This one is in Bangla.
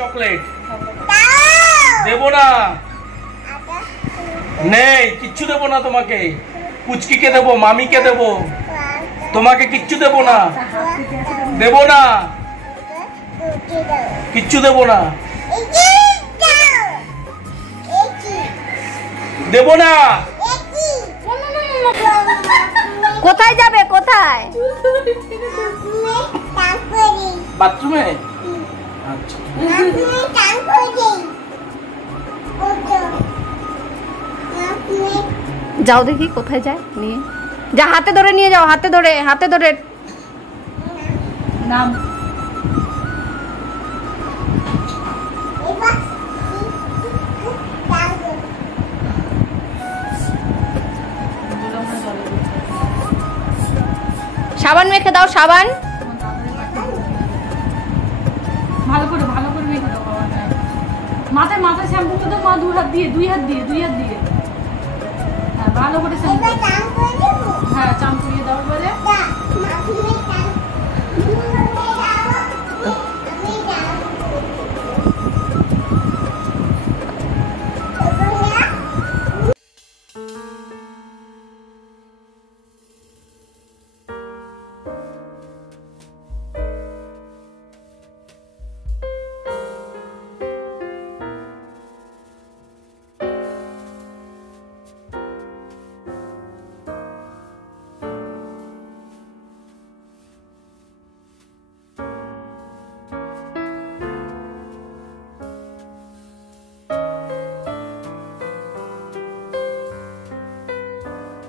চকলেট দেবো না, নেই কিচ্ছু দেবো না তোমাকে। পুচকিকে দেবো, মামিকে দেবো, তোমাকে কিচ্ছু দেবো না, দেবো না, কিচ্ছু দেবো না, দেবো না। কোথায় যাবে? কোথায়? বাথরুমে। আচ্ছা যাও দেখি কোথায় যায়, নিয়ে যা, হাতে ধরে নিয়ে যাও, হাতে ধরে, হাতে ধরে নাম। সাবান মেখে দাও, সাবান ভালো করে মেখে দাও। মাথায় মাথায় শ্যাম্পু করে দাও মা, দুই হাত দিয়ে হ্যাঁ ভালো করে শ্যাম্পু। হ্যাঁ চান করিয়ে দাও বলে